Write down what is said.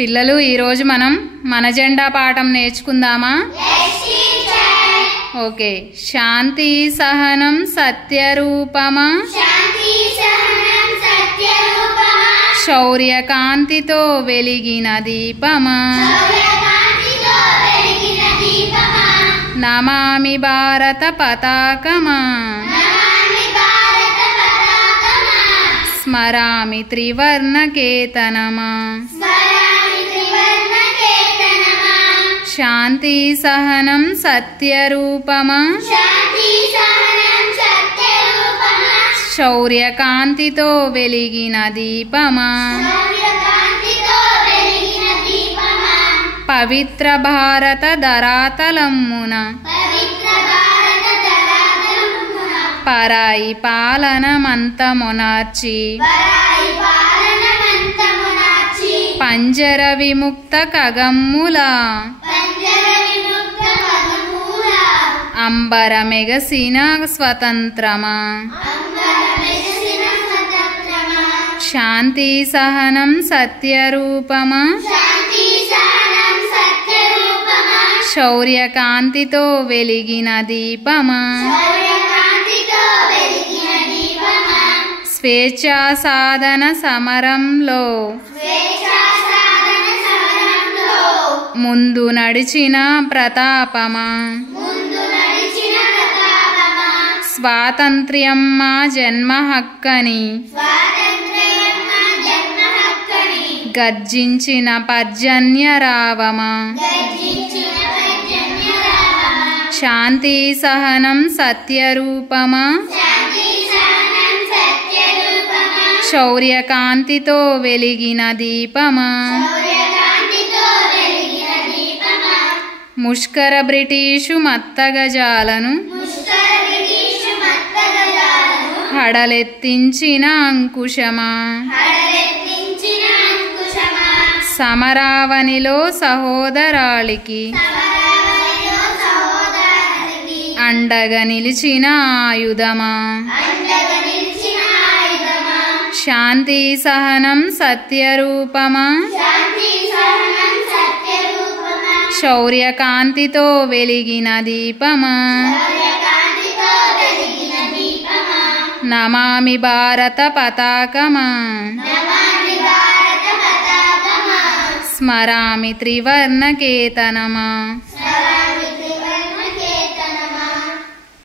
పిల్లలు ఈరోజు మనం మన జెండా పాఠం నేర్చుకుందామా? ఓకే. శాంతి సహనం సత్యరూపమా, శౌర్యకాంతితో వెలిగిన దీపమా, నమామి భారత పతాకమా, స్మరామి త్రివర్ణకేతనమా. శాంతి సహనం సత్యరూపమా, శౌర్యకాంతితో వెలిగిన దీపమా, పవిత్ర భారత ధరాతలమ్మున పరాయి పాలనమంతమునార్చి పంజర విముక్త ఖగమ్ముల అంబర మెగసిన స్వతంత్రమా. శాంతి సహనం సత్యరూపమా, శౌర్యకాంతితో వెలిగిన దీపమా, స్వేచ్ఛా సాధన సమరంలో ముందు నడిచిన ప్రతాపమా. స్వాతంత్ర్యం మా జన్మ హక్కని గర్జించిన పర్జన్య రావమా. శాంతి సహనం సత్యరూపమా, శౌర్యకాంతితో వెలిగిన దీపమా, ముష్కర బ్రిటిషు మత్తగజాలను హడలెత్తించిన అంకుశమా. సమరావనిలో సహోదరాళికి అండగా నిలిచిన ఆయుధమా. శాంతి సహనం సత్యరూపమా, శౌర్యకాంతితో వెలిగిన దీపమా. నమామి భారత పతాకమా, స్మరామి త్రివర్ణకేతనమా.